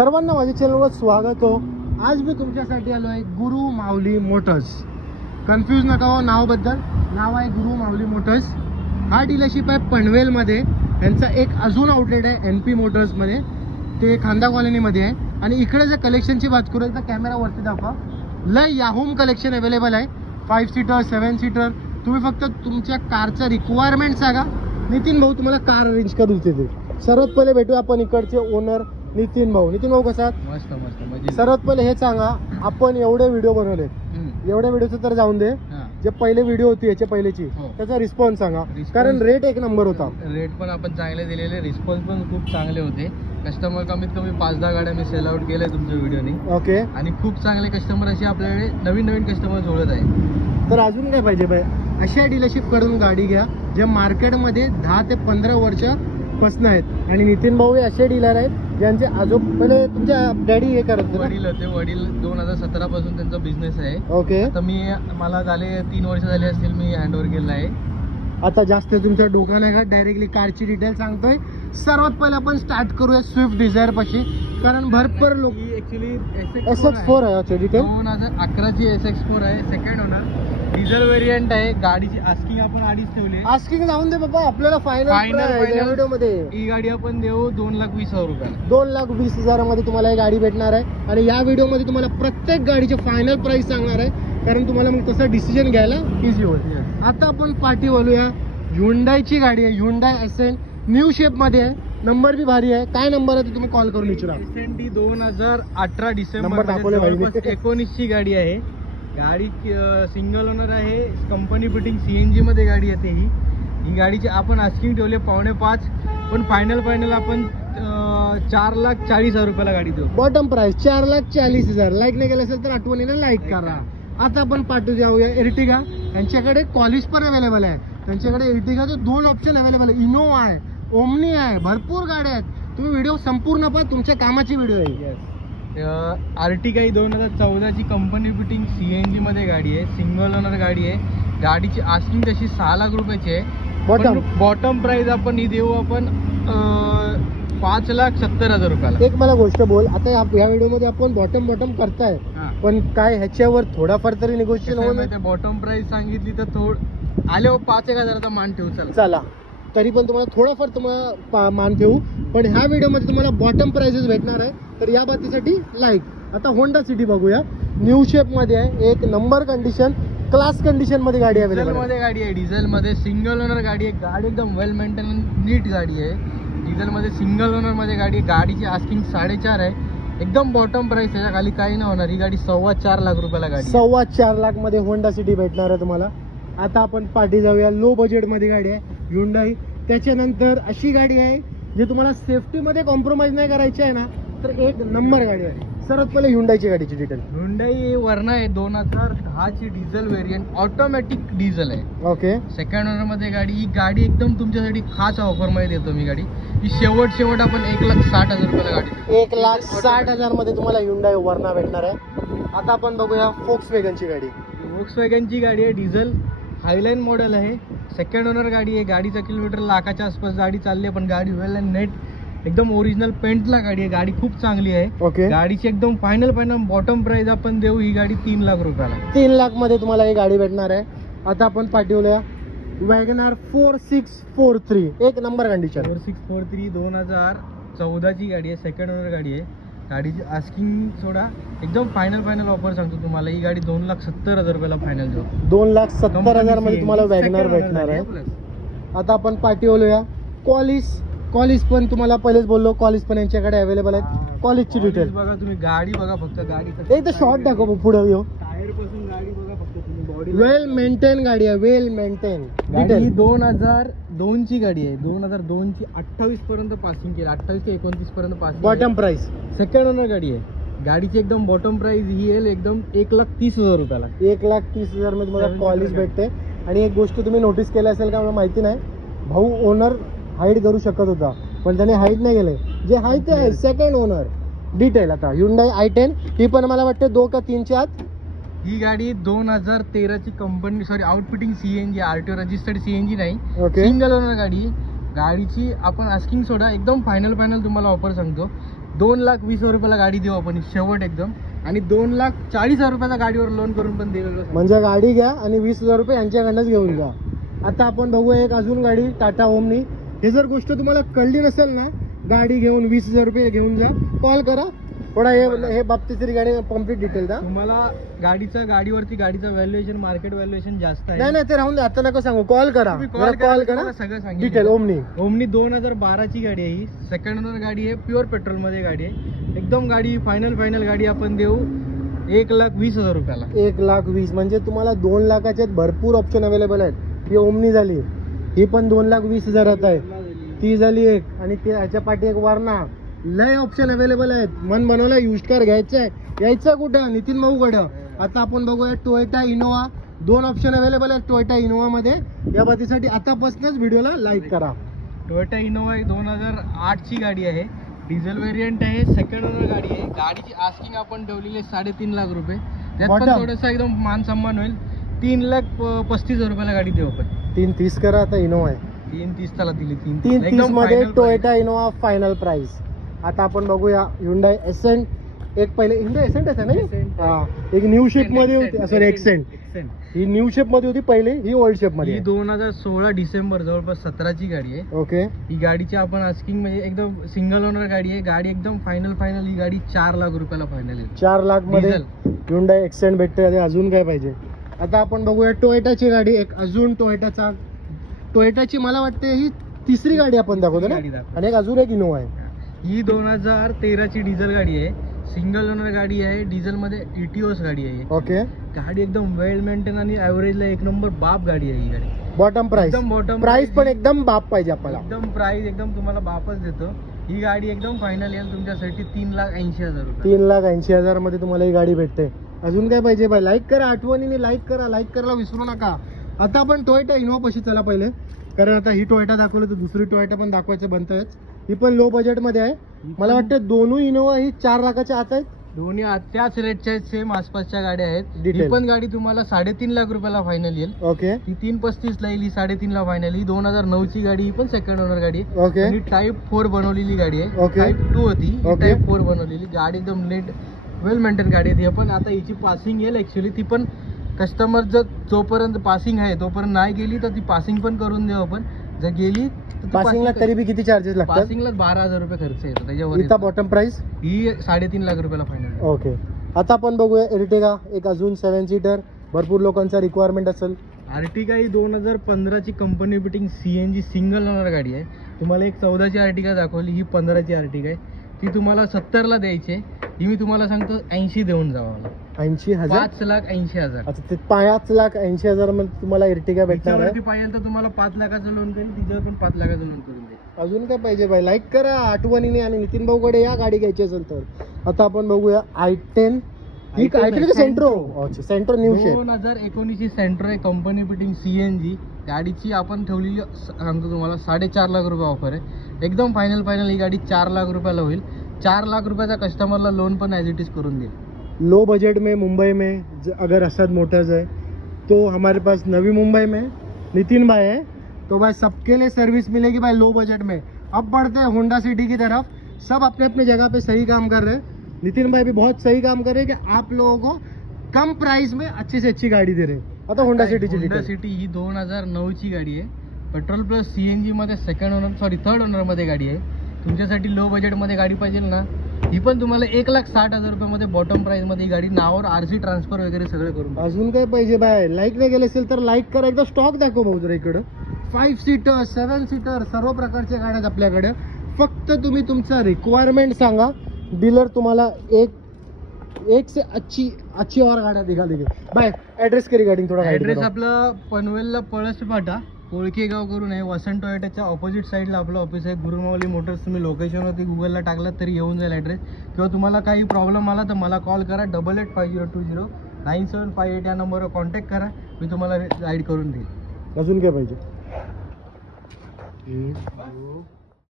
सर्वांना माझ्या चॅनलवर स्वागत हो. आज मी तुमच्यासाठी आलो आहे गुरु माऊली मोटर्स. कन्फ्यूज नका हो नावाबद्दल. नाव आहे गुरु माऊली मोटर्स. हा डीलरशिप आहे पनवेलमध्ये. यांचा एक अजून आउटलेट आहे NP मोटर्समध्ये, ते खांदा कॉलनीमध्ये आहे. आणि इकडे जर कलेक्शनची बात करू तर कॅमेरावरती दाखवा. लय याहूम कलेक्शन अवेलेबल आहे. 5 सीटर 7 सीटर. तुम्ही फक्त तुमच्या कारचं रिक्वायरमेंट सांगा, नितीन भाऊ तुम्हाला कार अरेंज करून देते. सर्वात पहिले भेटू आपण इकडचे ओनर नितीन भाऊ. नितीन भाऊ कसा? मस्त मस्त. सर्वात पहिले हे सांगा, आपण एवढे व्हिडिओ बनवले, एवढ्या व्हिडिओचं तर जाऊन दे, जे पहिले व्हिडिओ होती याच्या पहिलेची त्याचा रिस्पॉन्स सांगा. कारण रेट एक नंबर होता. रेट पण आपण चांगले दिलेले, रिस्पॉन्स पण खूप चांगले होते. कस्टमर कमीत कमी 5-10 गाड्या मी सेल आउट केल्या तुमच्या व्हिडिओनी. ओके. आणि खूप चांगले कस्टमर असे आपल्याकडे नवीन कस्टमर जोडत आहे. तर अजून काय पाहिजे बाय? अशा डीलरशिप कडून गाडी घ्या जे मार्केटमध्ये 10 ते 15 वर्षापासून आहेत. आणि नितीन भाऊ हे असे डीलर आहेत ज्यांचे पहिले तुमच्या डॅडी हे करत वडील होते. वडील 2017 पासून त्यांचा बिझनेस आहे. ओके. आता मला झाले 3 वर्ष झाले असतील मी हँडओव्हर केला आहे. आता जास्त तुमच्या डोकं नाही का, डायरेक्टली कारची डिटेल सांगतोय. सर्वात पहिले आपण स्टार्ट करूया स्विफ्ट डिझायर पाशी, कारण भरपूर लोक ऍक्च्युली SX4 आहे. अच्छा डिटेल 2011 ची SX4 आहे. सेकंड ओनर डिझेल व्हेरियंट आहे. गाडीची आस्किंग आपण 2.5 ठेवली. आस्किंग जाऊन दे बाबा, आपल्याला फायनल व्हिडिओ मध्ये ही गाडी आपण देऊ 2,20,000 रुपयाला. 2,20,000 मध्ये तुम्हाला ही गाडी भेटणार आहे. आणि या व्हिडिओ मध्ये तुम्हाला प्रत्येक गाडीचे फायनल प्राइस सांगणार आहे, कारण तुम्हाला मग तसं डिसिजन घ्यायला इझी होईल. आता आपण पाठी बोलूया. ह्युंडाईची गाडी आहे, ह्युंडाई एसेंट. न्यू शेप मध्ये आहे. नंबर भी भारी आहे. काय नंबर आहे ते तुम्ही कॉल करून विचारा. एसेंटी 2018 डिसेंबर 19 ची गाडी आहे. गाडी सिंगल ओनर आहे. कंपनी फिटिंग CNG मध्ये गाडी येते. ही गाडीची आपण आस्किंग ठेवले 4.5, पण फायनल आपण 4,40,000 रुपयाला गाडी देऊ. Bottom price 4,40,000. लाईक नाही केलं असेल तर आठवणीने लाईक करा. आता आपण पाठवू जाऊया एर्टिगा. यांच्याकडे कॉलिस पण अवेलेबल आहे. त्यांच्याकडे एर्टिगाचे 2 ऑप्शन अवेलेबल आहे. इनोवा आहे, ओमनी आहे, भरपूर गाड्या आहेत. तुम्ही व्हिडिओ संपूर्ण पहा, तुमच्या कामाची व्हिडिओ आहे. आर्टिगा ही 2014 ची कंपनी फिटिंग CNG मध्ये गाडी आहे. सिंगल ओनर गाडी आहे. गाडीची आस्किंग तशी 6 लाख रुपयाची आहे. बॉटम प्राइस आपण ही देऊ आपण 5,70,000 रुपयाला. एक मला गोष्ट बोल, आता या व्हिडिओ मध्ये आपण बॉटम करताय, पण काय ह्याच्यावर थोडाफार तरी निगोशिएशन होणार. बॉटम प्राइस सांगितली तर आले 5,000चा मान ठेवू. चला तरी पण तुम्हाला थोडाफार तुम्हाला मान ठेवू. पण ह्या व्हिडिओ मध्ये तुम्हाला बॉटम प्राइसेस भेटणार आहे, तर या बाबतीसाठी लाईक. आता होंडा सिटी बघूया. न्यू शेप मध्ये आहे, एक नंबर कंडिशन, क्लास कंडिशन मध्ये गाडी आहे. डिझेल मध्ये गाडी आहे. डिझेल मध्ये सिंगल ओनर गाडी आहे. गाडी एकदम वेल मेंटेन नीट गाडी आहे. डिझेल मध्ये सिंगल ओनर मध्ये गाडी आहे. गाडीची आस्किंग 4.5 आहे. एकदम बॉटम प्राइस, त्याच्या खाली काही नाही होणार. ही गाडी 4.25 लाख रुपयाला गाडी. 4.25 लाख मध्ये होंडा सिटी भेटणार आहे तुम्हाला. आता आपण पाठी जाऊया. लो बजेट मध्ये गाडी आहे ह्युंडाई. त्याच्यानंतर अशी गाडी आहे जे तुम्हाला सेफ्टी मध्ये कॉम्प्रोमाइज नाही करायची आहे ना, तर एक नंबर गाडी आहे. सर्वात पहिले ह्युंडाईची गाडीची डिटेल. ह्युंडाई वर्ना आहे. 2010 ची डिझेल व्हेरियंट, ऑटोमॅटिक डिझेल आहे. ओके. सेकंड ओनर मध्ये गाडी. ही गाडी एकदम तुमच्यासाठी खास ऑफर मध्ये देतो मी गाडी. ही शेवट आपण 1,60,000 रुपयाला गाडी. 1,60,000 मध्ये तुम्हाला ह्युंडाई वर्ना भेटणार आहे. आता आपण बघूया फोक्सवॅगनची गाडी. फोक्सवॅगनची गाडी आहे. डिझेल हायलाईन मॉडेल आहे. सेकंड ओनर गाडी आहे. गाडीचा किलोमीटर लाखाच्या आसपास गाडी चालली आहे, पण गाडी वेल अँड नेट एकदम ओरिजिनल पेंटला गाडी आहे. गाडी खूप चांगली आहे. ओके. गाडीची एकदम फायनल बॉटम प्राइस आपण देऊ ही गाडी 3 लाख रुपयाला. 3 लाख मध्ये तुम्हाला ही गाडी भेटणार आहे. आता आपण पाठवूया वॅगनार 4643, एक नंबर कंडिशन. 4643 2014 ची गाडी आहे. सेकंड ओनर गाडी आहे. गाडीची आस्किंग सोडा एकदम फायनल ऑफर सांगतो तुम्हाला. ही गाडी 2,70,000 रुपयाला फायनल देऊ. 2,70,000 मध्ये तुम्हाला वॅगनार भेटणार आहे. आता आपण पाठवूया कॉलिस पण तुम्हाला पहिलेच बोललो, कॉलिस पण यांच्याकडे अवेलेबल आहेत. कॉलिसची डिटेल बघा तुम्ही. गाडी बघा फक्त. गाडी एक तर शॉर्ट दाखव पुढे येऊ. टायर पासून गाडी बघा फक्त तुम्ही. बॉडी वेल मेंटेन गाडी आहे. वेल मेंटेन. गाडी 2002 ची गाडी आहे. 2002 ची 28 पर्यंत पासिंग केली. 28 ते 29 पर्यंत passing. Bottom price. Second owner गाडी आहे. गाडीची एकदम बॉटम प्राइस ही येईल एकदम 1,30,000 रुपयाला. 1,30,000 मध्ये तुम्हाला कॉलिस भेटते. आणि एक गोष्ट तुम्ही नोटीस केलं असेल का मला माहिती नाही, भाऊ ओनर हाईड करू शकत होता, पण त्याने हाईड नाही केले. जे आहे ते आहे. Second owner detail. आता ह्युंडाई i10, ही पण मला वाटते 2 का 3 च्या आत. ही गाडी 2013 ची company outfitting CNG, RTO registered CNG नाही. ओके. सिंगल ओनर गाडी. गाडीची आपण आस्किंग सोडा एकदम फायनल तुम्हाला ऑफर सांगतो. 2,20,000 रुपयाला गाडी देऊ आपण शेवट एकदम, आणि 2,40,000 रुपयाचा गाडीवर लोन करून पण दिलेलं. म्हणजे गाडी घ्या आणि 20,000 रुपये यांच्याकडनंच घेऊन जा. आता आपण बघूया एक अजून गाडी टाटा ओमनी. हे जर गोष्ट तुम्हाला कळली नसेल ना, गाडी घेऊन 20,000 रुपये घेऊन जा, कॉल करा थोडा. हे बाबतीची गाडी कम्प्लीट डिटेल द्या तुम्हाला. गाडीवरती गाडीचा व्हॅल्युएशन, मार्केट व्हॅल्युएशन जास्त आहे. नाही ते राहून दे, आता नका सांगू, कॉल करा, कॉल करा, सगळं सांगितलं. डिटेल. ओमनी 2012ची गाडी आहे ही, सेकंड ओनर गाडी आहे, प्युअर पेट्रोल मध्ये गाडी आहे एकदम. गाडी फायनल गाडी आपण देऊ 1,20,000 रुपयाला. 1,20,000 म्हणजे तुम्हाला 2 लाखाचे भरपूर ऑप्शन अवेलेबल आहेत. ही ओमनी झाली, ही पण 2,20,000 आहे, ती झाली एक, आणि ह्याच्या पाठी एक वारणा. लय ऑप्शन अवेलेबल आहेत. मन बनवला युज कार घ्यायचंय, यायचं कुठं? नितीन भाऊकडं. आता आपण बघूया टोयोटा इनोवा. 2 ऑप्शन अवेलेबल आहेत टोयोटा इनोवा मध्ये. या बाबतीसाठी आतापासूनच व्हिडिओला लाईक करा. टोयोटा इनोवा 2008ची गाडी आहे, डिझेल व्हेरियंट आहे, सेकंड ओनर गाडी आहे. गाडीची आस्किंग आपण ठेवलेली आहे 3.5 लाख रुपये. त्यात पण थोडंसं एकदम मान सन्मान होईल. 3,35,000 रुपयाला गाडी देऊ आपण. 3,30 करा. आता इनोवा आहे, 3,30 त्याला दिली. 3,30 मध्ये टोयोटा इनोवा फायनल प्राइस. आता आपण बघूया Hyundai Accent. एक पहिले Hyundai Accent आहे ना, हा, एक न्यू शेप मध्ये होती, सॉरी एक्सेंट. ही न्यू शेप मध्ये होती पहिले, ही ओल्ड शेप मध्ये. ही 2016 डिसेंबर जवळपास 17ची गाडी आहे. ओके. ही गाडीची आपण आस्किंग म्हणजे एकदम सिंगल ओनर गाडी आहे. गाडी एकदम फायनल. ही गाडी 4 लाख रुपयाला फायनल आहे. 4 लाख मध्ये Hyundai Accent भेटते. अजून काय पाहिजे? आता आपण बघूया टोयोटाची गाडी. एक अजून टोयोटाची मला वाटते ही 3री गाडी आपण दाखवतो ना, आणि एक अजून एक इनोवा आहे. ही 2013ची डिझेल गाडी आहे, सिंगल ओनर गाडी आहे, डिझेल मध्ये इटिओस गाडी आहे. ओके. गाडी एकदम वेल मेंटेन आणि ऍव्हरेजला 1 नंबर बाप गाडी आहे ही गाडी. बॉटम प्राइस पण एकदम बाप पाहिजे आपल्याला. एकदम प्राइस एकदम तुम्हाला बापच देतो. ही गाडी एकदम फायनल येईल तुमच्यासाठी 3,80,000 रुपये. 3,80,000 मध्ये तुम्हाला ही गाडी भेटते. अजून काय पाहिजे बाय? लाईक करा, आठवणीने लाईक करायला विसरू नका. आता आपण टोयोटा इनोवा पाशी चला पहिले, कारण आता ही टोयोटा दाखवली तर दुसरी टोयोटा पण दाखवायचं बनतंय. ही पण लो बजेट मध्ये आहे. मला वाटतं दोन्ही इनोवा ही 4 लाखाच्या आत आहेत. दोन्ही त्याच रेटच्या आहेत, सेम आसपासच्या गाड्या आहेत. ही पण गाडी तुम्हाला 3.5 लाख रुपयाला फायनल येईल. ओके. ती 3,35 ला येईल, ही 3.5 ला फायनल. ही 2009ची गाडी, ही पण सेकंड ओनर गाडी आहे. ओके. ही टाईप 4 बनवलेली गाडी आहे. ओके. टाईप 2 होती, ओके. टाईप 4 बनवलेली गाडी. एकदम नेट वेल मेंटेन गाडी आहे. पण आता हिची पासिंग येईल ऍक्च्युली. ती पण कस्टमर जर जोपर्यंत पासिंग आहे तोपर्यंत नाही गेली तर ती पासिंग पण करून देऊ आपण. जर गेली पासिंगला तरी बी किती चार्जेस लागतात? पासिंगला 12,000 रुपये खर्च येतो त्याच्यावर. इथं बॉटम प्राइस ही 3.5 लाख रुपयाला फायनल. ओके. आता आपण बघूया एर्टिगा. एक अजून 7 सीटर, भरपूर लोकांचा रिक्वायरमेंट असेल. आर्टिगा ही 2015ची कंपनी बिटिंग CNG सिंगल ओनर गाडी आहे. तुम्हाला एक 14ची आर्टिगा दाखवली, ही 15ची आर्टिगा आहे. ती तुम्हाला 70 ला द्यायची आहे. ही मी तुम्हाला सांगतो 80 देऊन जावा मला. 80,000? 5,80,000. अच्छा, ते 5,80,000 मध्ये तुम्हाला एर्टिगा भेटणार आहे. पाहिजे तर तुम्हाला 5 लाखाचं लोन करेल, तिच्यावर पण 5 लाखाचं लोन करून देईल. अजून काय पाहिजे बाय? लाईक करा आठवणीने, आणि नितीन भाऊकडे या गाडी घ्यायची असेल तर. आता आपण बघूया i10. ही सेंट्रो न्यू शेप. 2019ची सेंट्रो आहे, कंपनी फिटिंग CNG. गाडीची आपण ठेवलेली सांगतो तुम्हाला 4.5 लाख रुपये ऑफर आहे. एकदम फायनल ही गाडी 4 लाख रुपयाला होईल. 4 लाख रुपयाचा कस्टमरला लोन पण ॲज इट इज करून देईल. लो बजट में मुंबई में अगर असद मोटर्स है तो हमारे पास नवी मुंबई में नितिन भाई है. तो भाई सबके लिए सर्विस मिलेगी भाई लो बजट में. अब बढ़ते हैं होंडा सिटी की तरफ. सब अपने अपने जगह पे सही काम कर रहे हैं. नितिन भाई भी बहुत सही काम कर रहे हैं कि आप लोगों को कम प्राइस में अच्छी से अच्छी गाड़ी दे रहे हैं. आता होंडा सिटी ही 2009ची गाडी आहे. पेट्रोल प्लस CNG मध्ये थर्ड ओनर मध्ये गाडी आहे. तुमच्यासाठी लो बजेट मध्ये गाडी पाहिजे ना, ही पण तुम्हाला 1,60,000 रुपयामध्ये बॉटम प्राइस मध्ये ही गाडी, नावावर RC ट्रान्सफर वगैरे सगळं करून. अजून काय पाहिजे बाय? लाईक नाही केलं असेल तर लाईक करा. एकदा स्टॉक दाखव भाऊ जरा इकडं. 5 सीटर 7 सीटर सर्व प्रकारच्या गाड्या आहेत आपल्याकडे. फक्त तुम्ही तुमचा रिक्वायरमेंट सांगा, डीलर तुम्हाला एक से अच्छी और गाड्या दिखा देंगे. बाय ऍड्रेस करी गाडी थोडा. ऍड्रेस आपला पनवेलला पळस फाटा, कोळकेगाव करून आहे. वसंत टोयोटाच्या ऑपोजिट साईडला आपलं ऑफिस आहे. गुरुमाऊली मोटर्स. तुम्ही लोकेशनवरती गुगलला टाकलात तरी येऊन जाईल ॲड्रेस. किंवा तुम्हाला काही प्रॉब्लेम आला तर मला कॉल करा. 885020 9758 या नंबरवर कॉन्टॅक्ट करा. मी तुम्हाला गाईड करून देईल. अजून काय पाहिजे?